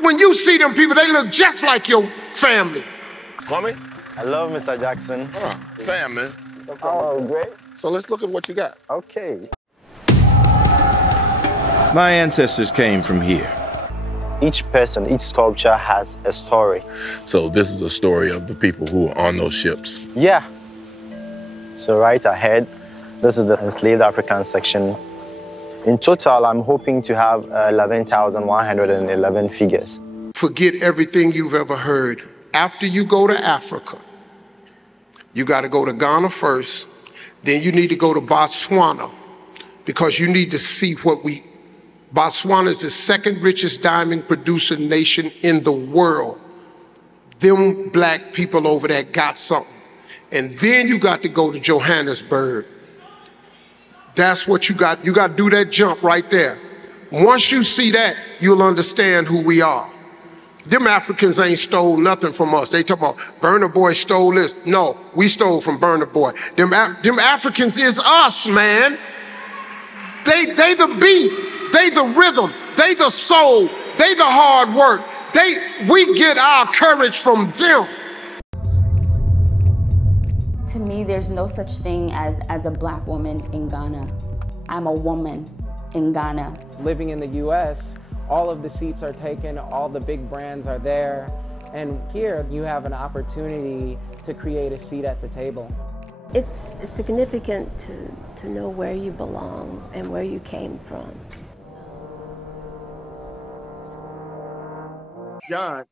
When you see them people, they look just like your family. Kwame? I love Mr. Jackson. Sam, man. Oh, great. So let's look at what you got. Okay. My ancestors came from here. Each person, each sculpture has a story. So this is a story of the people who are on those ships. Yeah. So right ahead, this is the enslaved African section. In total, I'm hoping to have 11,111 figures. Forget everything you've ever heard. After you go to Africa, you got to go to Ghana first. Then you need to go to Botswana because you need to see Botswana is the second richest diamond producer nation in the world. Them black people over there got something. And then you got to go to Johannesburg. That's what you got. You got to do that jump right there. Once you see that, you'll understand who we are. Them Africans ain't stole nothing from us. They talk about Burna Boy stole this. No, we stole from Burna Boy. Them Africans is us, man. They the beat, they the rhythm, they the soul, they the hard work. We get our courage from them. To me, there's no such thing as a black woman in Ghana. I'm a woman in Ghana. Living in the US, all of the seats are taken, all the big brands are there. And here you have an opportunity to create a seat at the table. It's significant to know where you belong and where you came from. John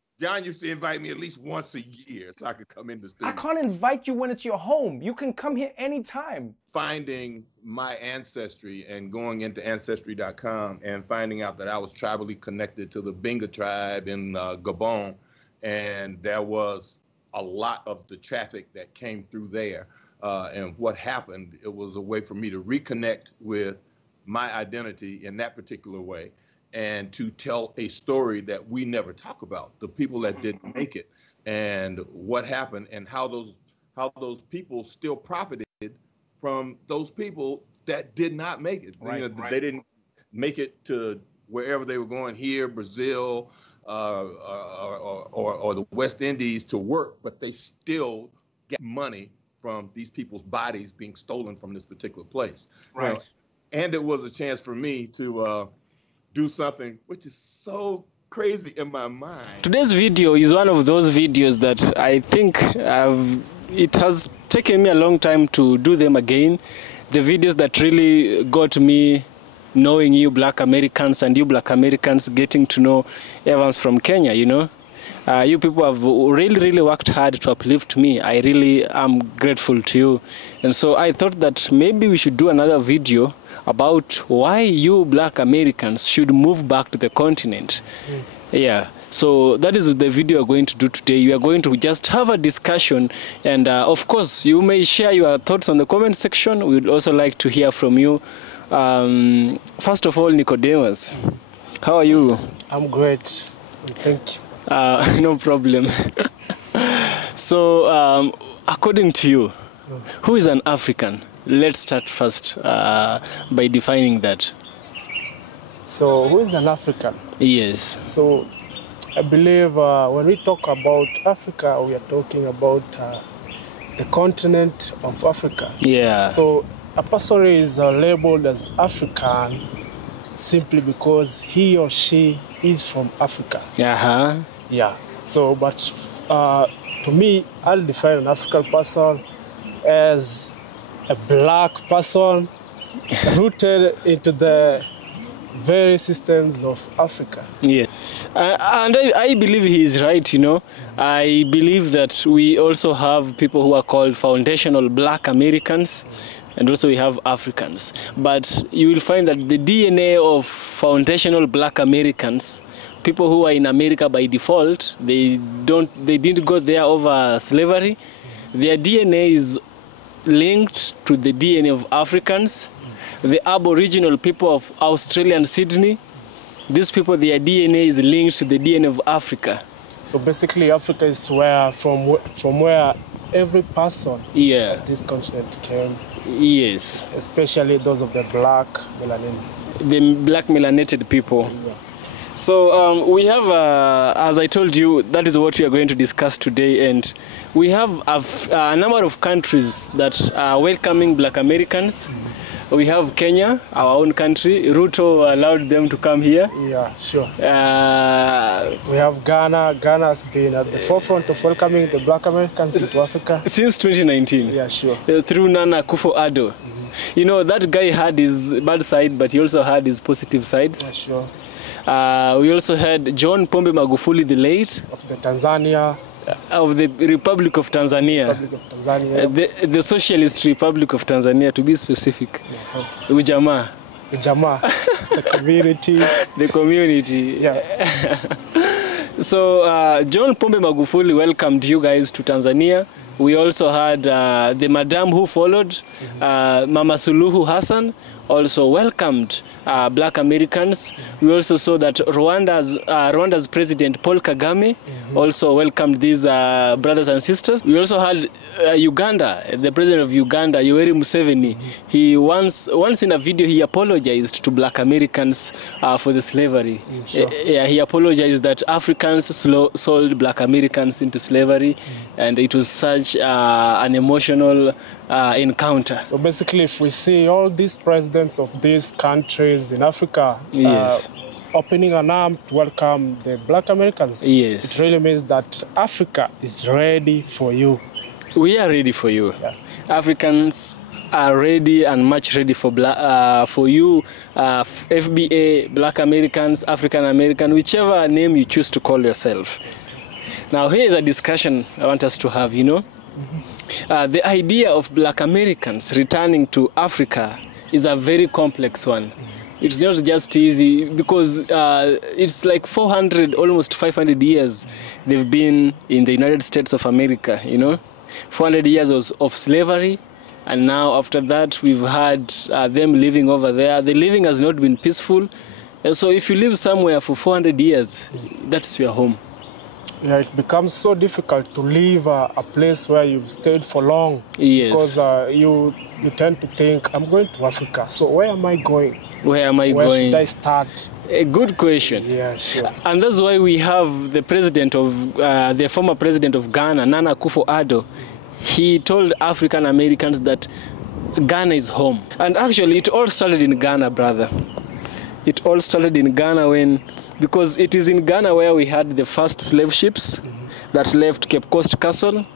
used to invite me at least once a year so I could come in the studio. I can't invite you when it's your home. You can come here anytime. Finding my ancestry and going into Ancestry.com and finding out that I was tribally connected to the Benga tribe in Gabon. And there was a lot of the traffic that came through there. And what happened, it was a way for me to reconnect with my identity in that particular way, and to tell a story that we never talk about, the people that didn't make it, and what happened, and how those people still profited from those people that did not make it. Right, right. They didn't make it to wherever they were going, here, Brazil, or the West Indies to work, but they still get money from these people's bodies being stolen from this particular place. Right. And it was a chance for me to do something which is so crazy in my mind. Today's video is one of those videos that I think it has taken me a long time to do them again. The videos that really got me knowing you Black Americans and you Black Americans getting to know Evans from Kenya, you know. You people have really worked hard to uplift me. I really am grateful to you. And so I thought that maybe we should do another video about why you Black Americans should move back to the continent. Yeah, so that is the video we're going to do today. We are going to just have a discussion, and of course you may share your thoughts on the comment section. We would also like to hear from you. First of all, Nicodemus, how are you? I'm great, thank you. No problem. So according to you, who is an African? Let's start first by defining that. So, who is an African? Yes. So, I believe when we talk about Africa, we are talking about the continent of Africa. Yeah. So, a person is labeled as African simply because he or she is from Africa. Uh-huh. Yeah. So, but to me, I'll define an African person as a black person rooted into the very systems of Africa. Yeah, and I believe he is right, you know. I believe that we also have people who are called foundational Black Americans, and also we have Africans. But you will find that the DNA of foundational Black Americans, people who are in America by default, they didn't go there over slavery. Their DNA is linked to the DNA of Africans, the Aboriginal people of Australia and Sydney. These people, their DNA is linked to the DNA of Africa. So basically, Africa is from where every person at this continent came. Yes. Especially those of the black melanated. The black melanated people. Yeah. So we have, as I told you, that is what we are going to discuss today, and we have a number of countries that are welcoming Black Americans. We have Kenya, our own country. Ruto allowed them to come here. Yeah, sure. We have Ghana. Ghana has been at the forefront of welcoming the Black Americans into Africa. Since 2019. Yeah, sure. Through Nana Akufo-Addo. You know, that guy had his bad side, but he also had his positive sides. Yeah, sure. We also had John Pombe Magufuli, the late. Of the Tanzania. Of the Republic of Tanzania. Republic of Tanzania. The Socialist Republic of Tanzania, to be specific. Ujamaa. Ujamaa. The community. The community. Yeah. So John Pombe Magufuli welcomed you guys to Tanzania. We also had the madam who followed, Mama Suluhu Hassan, also welcomed Black Americans. We also saw that Rwanda's President Paul Kagame also welcomed these brothers and sisters. We also had Uganda, the President of Uganda, Yoweri Museveni. He once in a video, he apologized to Black Americans for the slavery. Sure. Yeah, he apologized that Africans sold Black Americans into slavery, and it was such an emotional encounter. So basically, if we see all these presidents of these countries in Africa yes, opening an arm to welcome the Black Americans, yes, it really means that Africa is ready for you. We are ready for you. Yeah. Africans are ready and much ready for you, FBA, Black Americans, African American, whichever name you choose to call yourself. Now here is a discussion I want us to have, you know. The idea of Black Americans returning to Africa is a very complex one. It's not just easy because it's like 400, almost 500 years they've been in the United States of America, you know. 400 years of slavery, and now after that we've had them living over there. The living has not been peaceful. And so if you live somewhere for 400 years, that's your home. Yeah, it becomes so difficult to leave a place where you've stayed for long. Yes. Because you tend to think, I'm going to Africa, so where am I going? Where am I going? Where should I start? A good question. Yeah, sure. And that's why we have the president of, the former president of Ghana, Nana Akufo-Addo. He told African Americans that Ghana is home. And actually, it all started in Ghana, brother. It all started in Ghana because it is in Ghana where we had the first slave ships that left Cape Coast Castle.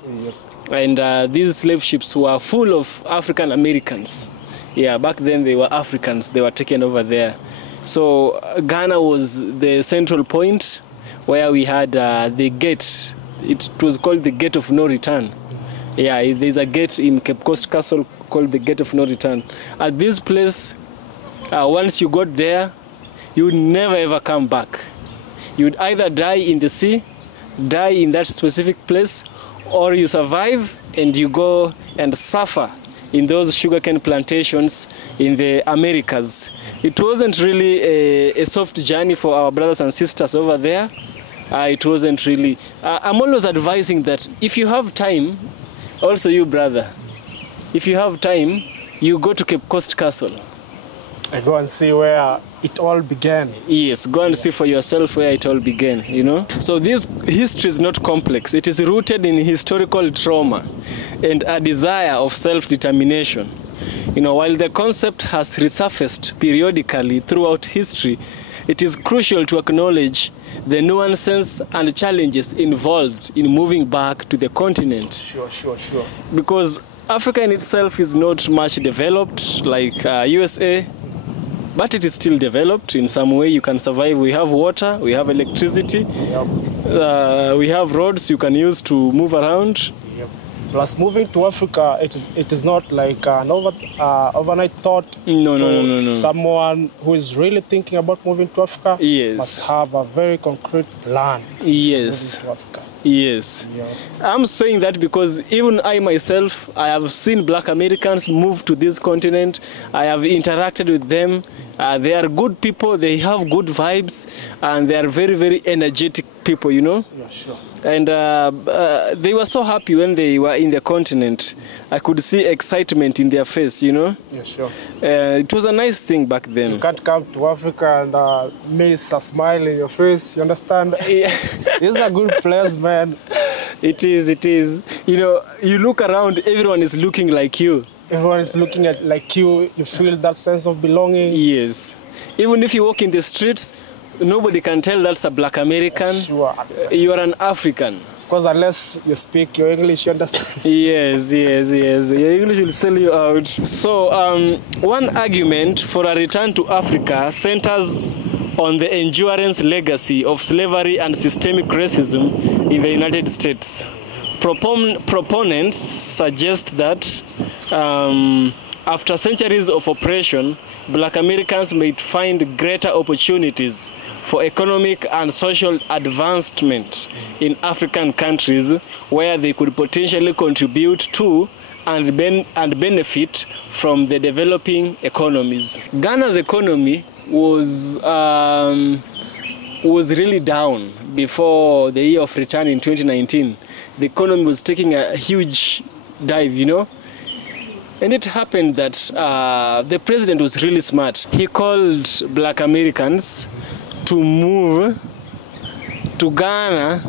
And these slave ships were full of African Americans. Yeah, back then they were Africans. They were taken over there. So Ghana was the central point where we had the gate. It was called the Gate of No Return. Yeah, there's a gate in Cape Coast Castle called the Gate of No Return. At this place, once you got there, you would never ever come back. You would either die in the sea, die in that specific place, or you survive and you go and suffer in those sugarcane plantations in the Americas. It wasn't really a soft journey for our brothers and sisters over there. It wasn't really. I'm always advising that if you have time, also you brother, if you have time, you go to Cape Coast Castle. I go and see where it all began. Yes, go and see for yourself where it all began, you know. So this history is not complex. It is rooted in historical trauma and a desire of self-determination. You know, while the concept has resurfaced periodically throughout history, it is crucial to acknowledge the nuances and challenges involved in moving back to the continent. Sure. Because Africa in itself is not much developed like USA, but it is still developed in some way. You can survive. We have water, we have electricity, we have roads you can use to move around. Plus, moving to Africa, it is not like an overnight thought. No. Someone who is really thinking about moving to Africa must have a very concrete plan. Yes. To Africa. Yes. Yeah. I'm saying that because even I myself, I have seen Black Americans move to this continent. I have interacted with them. They are good people, they have good vibes, and they are very, very energetic people, you know? Yeah, sure. And they were so happy when they were in the continent. I could see excitement in their face, you know? Yeah, sure. It was a nice thing back then. You can't come to Africa and miss a smile in your face, you understand? Yeah. This is a good place, man. It is, it is. You know, you look around, everyone is looking like you. Everyone is looking at like you feel that sense of belonging. Yes. Even if you walk in the streets, nobody can tell that's a black American. Sure. You are an African. Of course, unless you speak your English, you understand. Yes, yes, yes. Your English will sell you out. So, one argument for a return to Africa centers on the endurance legacy of slavery and systemic racism in the United States. Proponents suggest that after centuries of oppression, black Americans might find greater opportunities for economic and social advancement in African countries where they could potentially contribute to and benefit from the developing economies. Ghana's economy was really down before the year of return in 2019. The economy was taking a huge dive, you know. And it happened that the president was really smart. He called black Americans to move to Ghana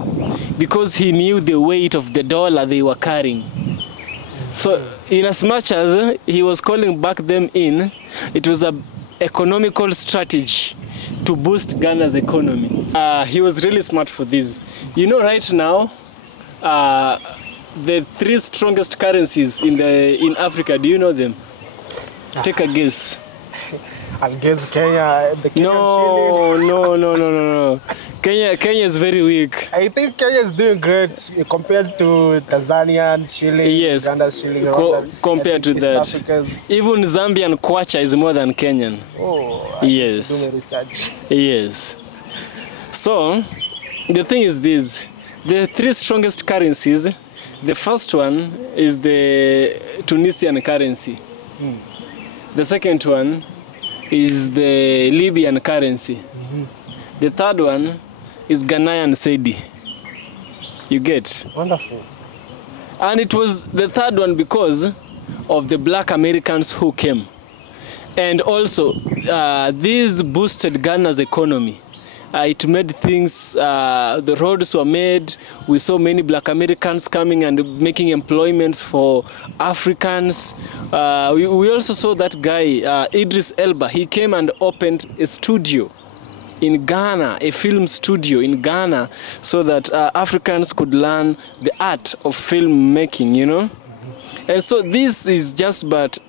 because he knew the weight of the dollar they were carrying. So in as much as he was calling back them in, it was an economical strategy to boost Ghana's economy. He was really smart for this. You know, right now, the three strongest currencies in Africa, do you know them? Take a guess. I'll guess Kenya, the Kenyan shilling. No. Kenya is very weak. I think Kenya is doing great compared to Tanzanian shilling, yes, Uganda's shilling. Compared to that. Africa's... Even Zambian kwacha is more than Kenyan. Oh, yes. Do my research. Yes. So, the thing is this. The three strongest currencies, the first one is the Tunisian currency. The second one is the Libyan currency. The third one is Ghanaian cedi. You get? Wonderful. And it was the third one because of the black Americans who came. And also, these boosted Ghana's economy. It made things, the roads were made. We saw many black Americans coming and making employments for Africans. We also saw that guy, Idris Elba. He came and opened a studio in Ghana, a film studio in Ghana, so that Africans could learn the art of filmmaking, you know? And so this is just but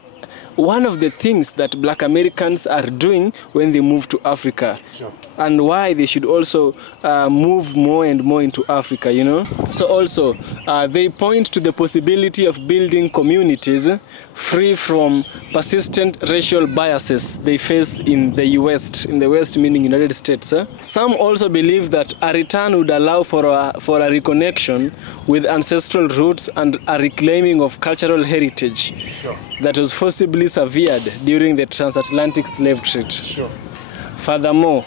one of the things that black Americans are doing when they move to Africa. Sure. And why they should also move more and more into Africa, you know? So also, they point to the possibility of building communities free from persistent racial biases they face in the West, meaning United States. Some also believe that a return would allow for a reconnection with ancestral roots and a reclaiming of cultural heritage. Sure. That was forcibly severed during the transatlantic slave trade. Sure. Furthermore,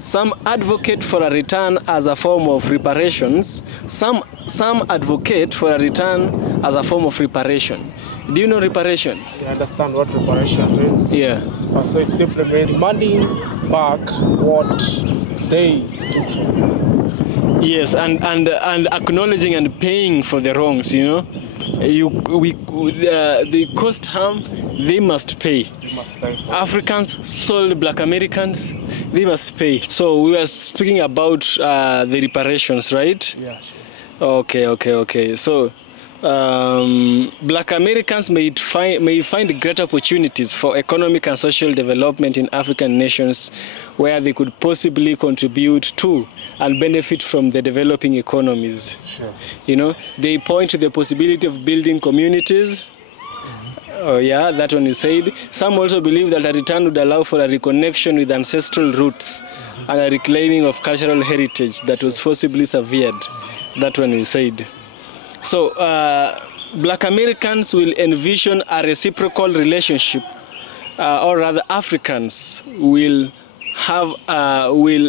some advocate for a return as a form of reparations. Some advocate for a return as a form of reparation. Do you know reparation? You understand what reparation means? Yeah. So it's simply demanding back what they took from you. Yes, and acknowledging and paying for the wrongs, you know. They caused harm, they must pay. They must pay. Africans sold black Americans, they must pay. So we were speaking about the reparations, right? Yeah, sure. Okay. So black Americans may find great opportunities for economic and social development in African nations where they could possibly contribute to and benefit from the developing economies. Sure. You know, they point to the possibility of building communities. Oh yeah, that one you said. Some also believe that a return would allow for a reconnection with ancestral roots and a reclaiming of cultural heritage that was forcibly severed. That one you said. So black Americans will envision a reciprocal relationship or rather Africans, will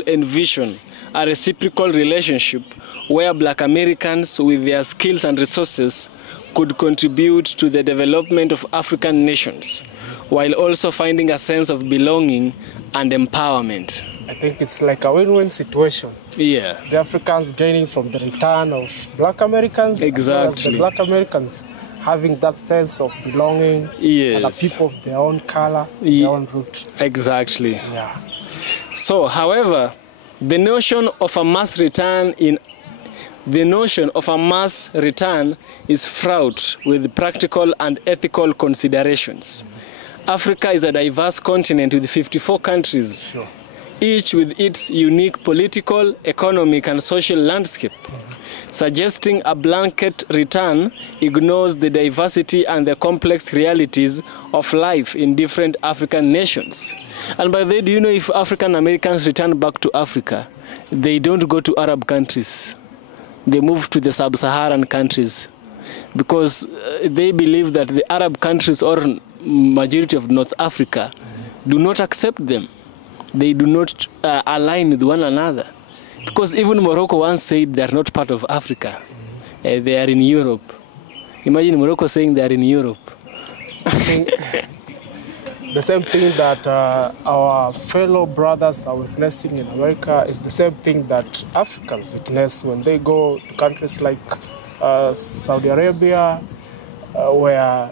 envision a reciprocal relationship where Black Americans with their skills and resources could contribute to the development of African nations, while also finding a sense of belonging and empowerment. I think it's like a win-win situation. Yeah. The Africans gaining from the return of Black Americans, as well as the Black Americans having that sense of belonging, yes, and a people of their own color, their own root. Exactly. Yeah. So, however, the notion of a mass return is fraught with practical and ethical considerations. Africa is a diverse continent with 54 countries, sure, each with its unique political, economic, and social landscape. Suggesting a blanket return ignores the diversity and the complex realities of life in different African nations. And by the way, do you know if African Americans return back to Africa, they don't go to Arab countries. They move to the sub-Saharan countries because they believe that the Arab countries or majority of North Africa do not accept them. They do not align with one another. Because even Morocco once said they are not part of Africa. They are in Europe. Imagine Morocco saying they are in Europe. I think the same thing that our fellow brothers are witnessing in America is the same thing that Africans witness when they go to countries like Saudi Arabia, where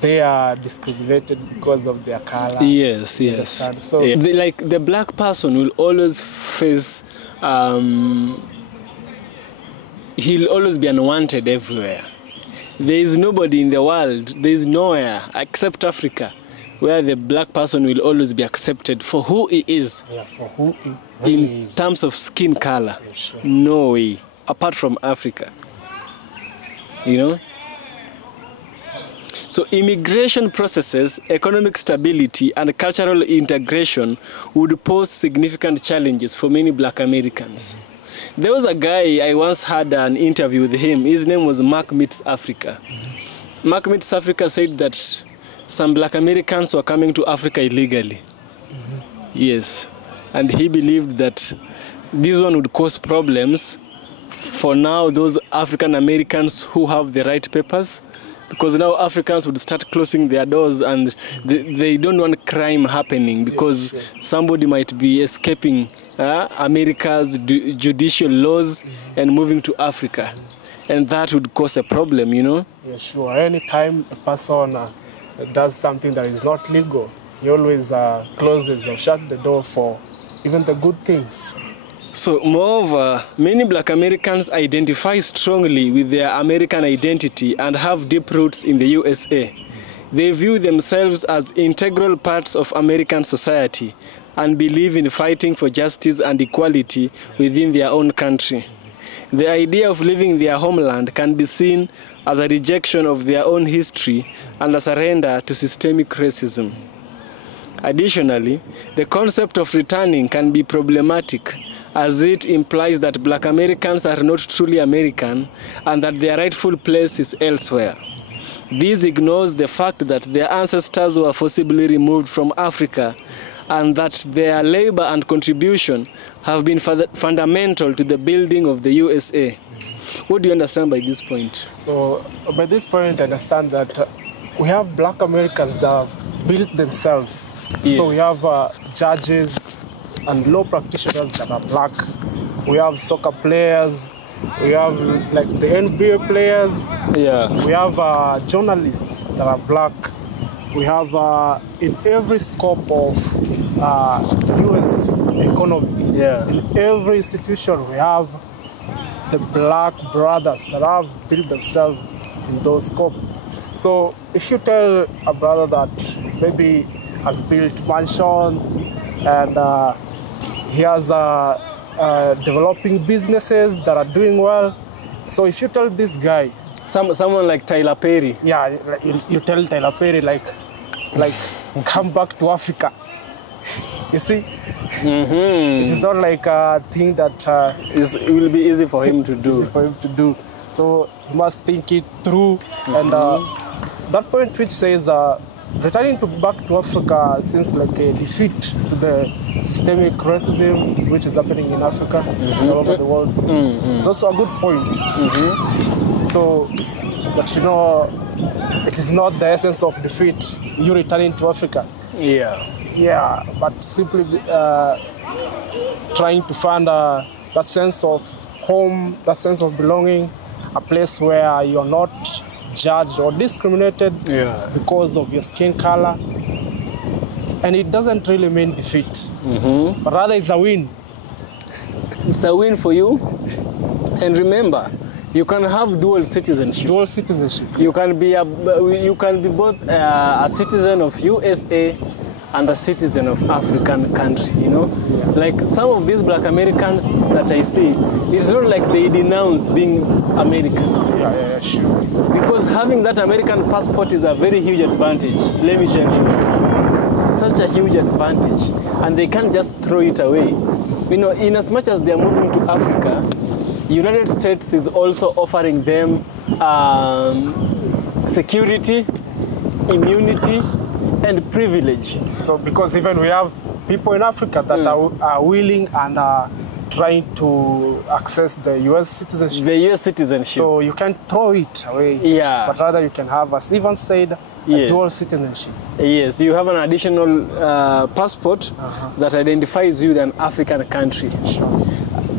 they are discriminated because of their color. Yes, yes. So, like the black person will always face, he'll always be unwanted everywhere. There is nobody in the world, there is nowhere except Africa where the black person will always be accepted for who he is. Yeah, for who he in is. Terms of skin color. Yeah, sure. No way, apart from Africa. You know? So immigration processes, economic stability, and cultural integration would pose significant challenges for many Black Americans. There was a guy, I once had an interview with him. His name was Mark Meets Africa. Mark Meets Africa said that some Black Americans were coming to Africa illegally. Yes. And he believed that this one would cause problems for now those African Americans who have the right papers, because now Africans would start closing their doors and they don't want crime happening because somebody might be escaping America's judicial laws and moving to Africa. And that would cause a problem, you know? Yeah, sure. Anytime a person does something that is not legal, he always closes or shuts the door for even the good things. So, moreover, many Black Americans identify strongly with their American identity and have deep roots in the USA. They view themselves as integral parts of American society and believe in fighting for justice and equality within their own country. The idea of leaving their homeland can be seen as a rejection of their own history and a surrender to systemic racism. Additionally, the concept of returning can be problematic, as it implies that Black Americans are not truly American and that their rightful place is elsewhere. This ignores the fact that their ancestors were forcibly removed from Africa and that their labor and contribution have been fundamental to the building of the USA. What do you understand by this point? So, by this point, I understand that we have Black Americans that have built themselves. Yes. So we have judges and law practitioners that are Black. We have soccer players. We have like the NBA players. Yeah. We have journalists that are Black. We have in every scope of the U.S. economy. Yeah. In every institution, we have the Black brothers that have built themselves in those scopes. So if you tell a brother that maybe has built mansions and he has developing businesses that are doing well, so if you tell this guy, someone like Tyler Perry, yeah, you tell Tyler Perry like come back to Africa. You see, it is not like a thing that it will be easy for him to do. Easy for him to do. So he must think it through. And that point which says returning back to Africa seems like a defeat to the systemic racism which is happening in Africa all over the world. It's also a good point. So, but you know, it is not the essence of defeat, you returning to Africa. Yeah, but simply trying to find that sense of home, that sense of belonging, a place where you're not judged or discriminated because of your skin color. And it doesn't really mean defeat, but rather it's a win. It's a win for you. And remember, you can have dual citizenship. Dual citizenship. You can be both a citizen of USA and a citizen of African country, you know? Like some of these black Americans that I see, it's not like they denounce being Americans. Yeah, sure. Because having that American passport is a very huge advantage. Let me tell you. Such a huge advantage. And they can't just throw it away. You know, in as much as they are moving to Africa, United States is also offering them security, immunity, and privilege. So because even we have people in Africa that are willing and are trying to access the US citizenship. The US citizenship. So you can't throw it away. Yeah. But rather you can have, as Ivan said, a dual citizenship. Yes, you have an additional passport that identifies you with an African country. Sure.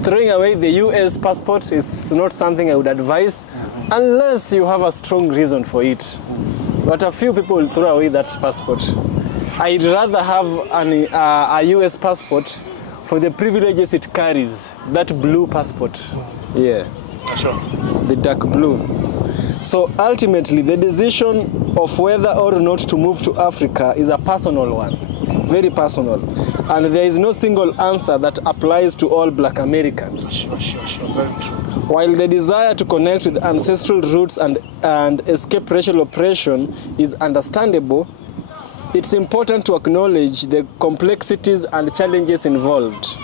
Throwing away the US passport is not something I would advise unless you have a strong reason for it. But a few people will throw away that passport. I'd rather have a US passport for the privileges it carries, that blue passport. Yeah, sure. The dark blue. So ultimately, the decision of whether or not to move to Africa is a personal one, very personal. And there is no single answer that applies to all black Americans. Sure, very true. While the desire to connect with ancestral roots and escape racial oppression is understandable, it's important to acknowledge the complexities and challenges involved.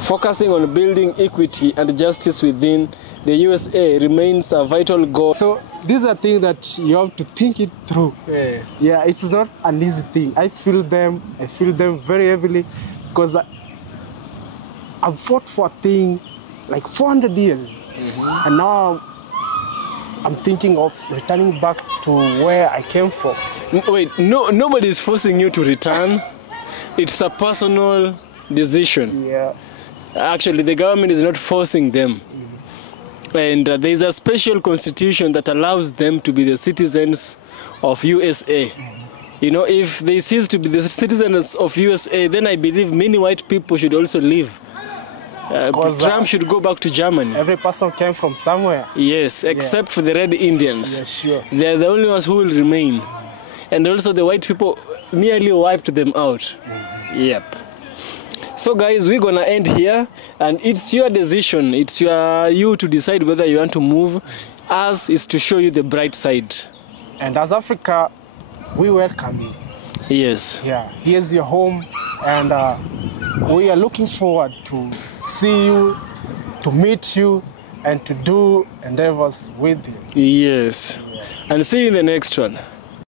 Focusing on building equity and justice within the USA remains a vital goal. So these are things that you have to think it through. Yeah, it's not an easy thing. I feel them very heavily because I've fought for a thing like 400 years. And now I'm thinking of returning back to where I came from. Wait, nobody's forcing you to return. It's a personal decision. Yeah. Actually, the government is not forcing them. And there is a special constitution that allows them to be the citizens of USA. You know, if they cease to be the citizens of USA, then I believe many white people should also leave. Trump should go back to Germany. Every person came from somewhere. Yes, except for the Red Indians. Yeah, sure. They're the only ones who will remain. And also the white people nearly wiped them out. Yep. So guys, we're gonna end here, and it's your decision. It's you to decide whether you want to move. Us is to show you the bright side. And as Africa, we welcome you. Yes. Yeah, here's your home, and we are looking forward to see you, to meet you, and to do endeavors with you. Yes. And see you in the next one.